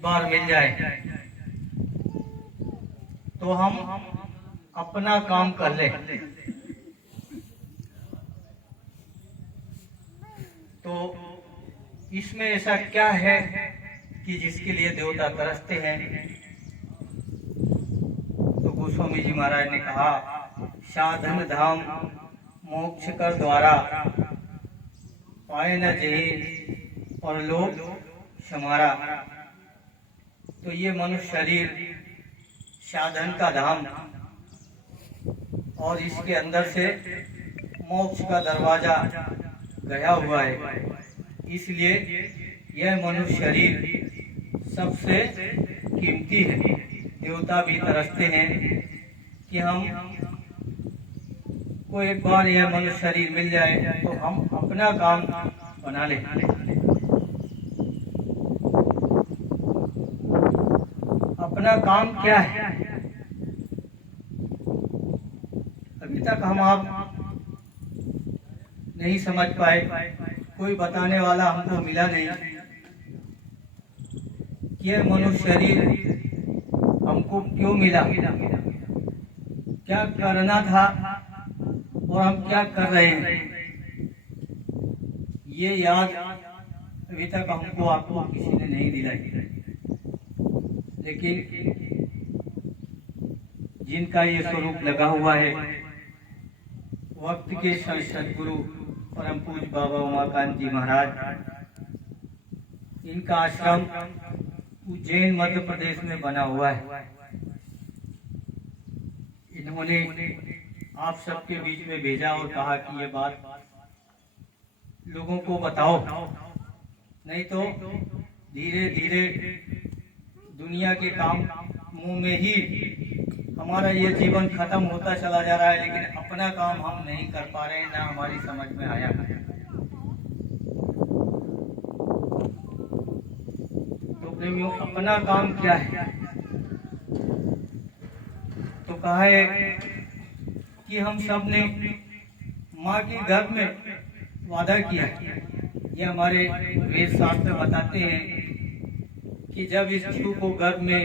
बार मिल जाए तो हम अपना काम कर लें। तो इसमें ऐसा क्या है कि जिसके लिए देवता तरसते हैं? तो गोस्वामी जी महाराज ने कहा, साधन धाम मोक्ष कर द्वारा, पाए न जही और लोग समारा। तो ये मनुष्य शरीर साधन का धाम और इसके अंदर से मोक्ष का दरवाजा गया हुआ है। इसलिए यह मनुष्य शरीर सबसे कीमती है। देवता भी तरसते हैं कि हम को एक बार यह मनुष्य शरीर मिल जाए तो हम अपना काम बना लें। अपना काम क्या है? अभी तक हम आप नहीं समझ पाए, कोई बताने वाला हमको मिला नहीं कि यह मनुष्य शरीर हमको क्यों मिला, क्या करना था और हम क्या कर रहे हैं, ये याद अभी तक हमको आपको किसी ने नहीं दिलाई। लेकिन जिनका ये स्वरूप लगा हुआ है, वक्त के सदगुरु परम पूज्य बाबा उमाकांत जी महाराज, इनका आश्रम उज्जैन मध्य प्रदेश में बना हुआ है। इन्होंने आप सबके बीच में भेजा और कहा कि ये बात लोगों को बताओ, नहीं तो धीरे धीरे दुनिया के काम मुंह में ही हमारा ये जीवन खत्म होता चला जा रहा है, लेकिन अपना काम हम नहीं कर पा रहे हैं, ना हमारी समझ में आया। तो प्रेमियों, अपना काम क्या है? तो कहा है कि हम सब ने माँ के गर्भ में वादा किया। ये हमारे वेद शास्त्र बताते हैं कि जब इस शिशु को गर्भ में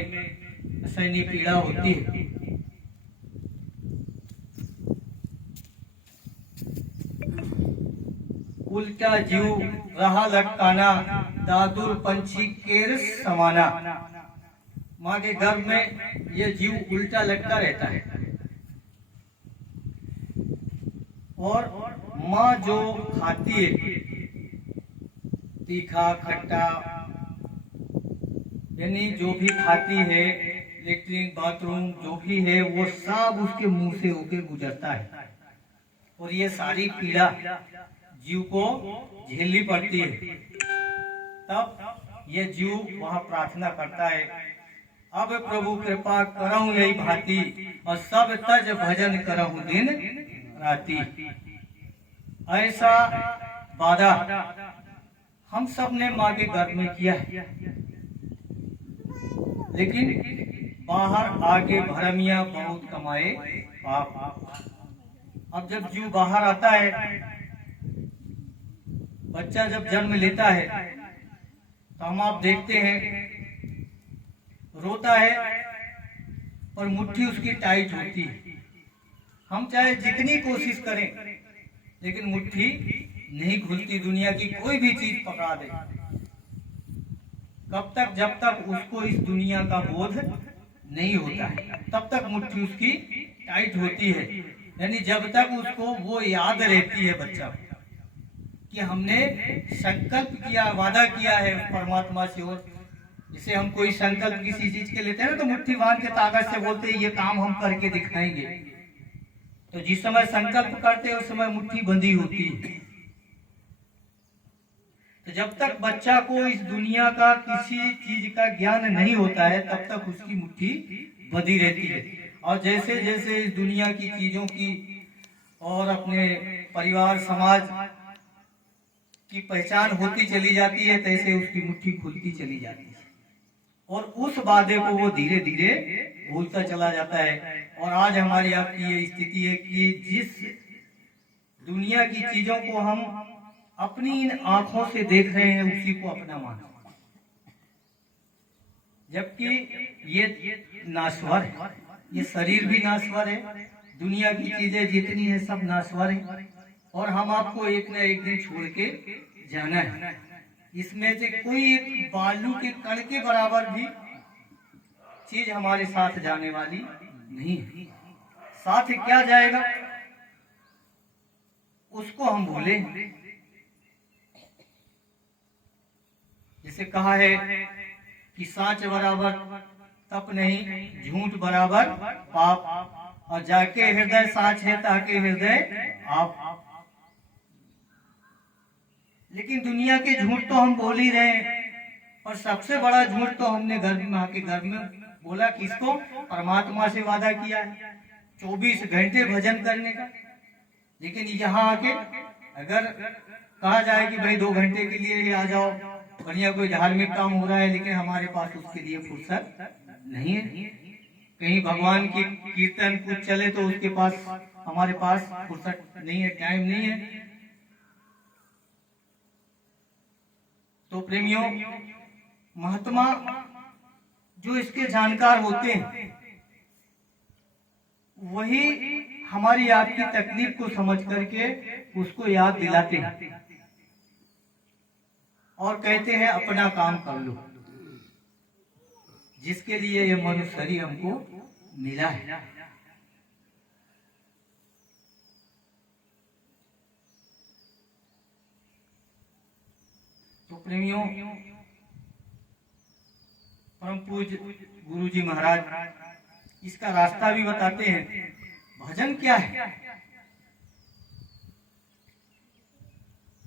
असहनीय पीड़ा होती है, उल्टा जीव रहा लटकाना, दादुर पंछी केर समाना। माँ के गर्भ में ये जीव उल्टा लटका रहता है और माँ जो खाती है, तीखा खट्टा, यानी जो भी खाती है, लेट्रिन बाथरूम जो भी है, वो सब उसके मुंह से होके गुजरता है और ये सारी पीड़ा जीव को झेलनी पड़ती है। तब ये जीव वहां प्रार्थना करता है, अब प्रभु कृपा करऊं यही भांति, और सब तज भजन करऊं दिन राती। ऐसा वादा हम सब ने माँ के गर्भ में किया है, लेकिन बाहर आके भरमिया बहुत कमाए पाप। अब जब जीव बाहर आता है, बच्चा जब जन्म लेता है, तो हम आप देखते हैं रोता है और मुट्ठी उसकी टाइट होती है। हम चाहे जितनी कोशिश करें, लेकिन मुट्ठी नहीं खुलती। दुनिया की कोई भी चीज पकड़ा दे, कब तक? जब तक उसको इस दुनिया का बोध नहीं होता है, तब तक मुट्ठी उसकी टाइट होती है। यानी जब तक उसको वो याद रहती है बच्चा कि हमने संकल्प किया, वादा किया है उस परमात्मा से। और जिसे हम कोई संकल्प किसी चीज के लेते हैं ना, तो मुट्ठी बांध के ताकत से बोलते हैं ये काम हम करके दिखाएंगे। तो जिस समय संकल्प करते हैं उस समय मुट्ठी बंधी होती है। तो जब तक बच्चा को इस दुनिया का किसी चीज का ज्ञान नहीं होता है, तब तक उसकी मुट्ठी बंधी रहती है। और जैसे जैसे इस दुनिया की चीजों की और अपने परिवार समाज की पहचान होती चली जाती है, तैसे उसकी मुट्ठी खुलती चली जाती है और उस वादे को वो धीरे धीरे भूलता चला जाता है। और आज हमारी आपकी ये स्थिति है कि जिस दुनिया की चीजों को हम अपनी इन आंखों से देख रहे हैं, उसी को अपना माना। जबकि ये नाश्वर है, ये शरीर भी नाश्वर है, दुनिया की चीजें जितनी है सब नाश्वर है, और हम आपको एक न एक दिन छोड़ के जाना है। इसमें से कोई एक बालू के कण के बराबर भी चीज हमारे साथ जाने वाली नहीं है। साथ क्या जाएगा उसको हम भूले। जैसे कहा है कि साच बराबर तप नहीं, झूठ बराबर पाप, और जाके हृदय साच है ताके हृदय आप। लेकिन दुनिया के झूठ तो हम बोल ही रहे हैं, और सबसे बड़ा झूठ तो हमने माँ के घर में बोला। किसको? परमात्मा से वादा किया है 24 घंटे भजन करने का। लेकिन यहाँ आके अगर कहा जाए कि भाई 2 घंटे के लिए ही आ जाओ, बढ़िया कोई धार्मिक काम हो रहा है, लेकिन हमारे पास उसके लिए फुर्सत नहीं है। कहीं भगवान की कीर्तन कुछ चले तो उसके पास हमारे पास फुर्सत नहीं है, टाइम नहीं है। तो प्रेमियों, महात्मा जो इसके जानकार होते हैं वही हमारी आपकी तकलीफ को समझ करके उसको याद दिलाते हैं और कहते हैं अपना काम कर लो, जिसके लिए ये मनुष्य शरीर हमको मिला है। तो प्रेमियों, परम पूज्य गुरु जी महाराज इसका रास्ता भी बताते हैं। भजन क्या है?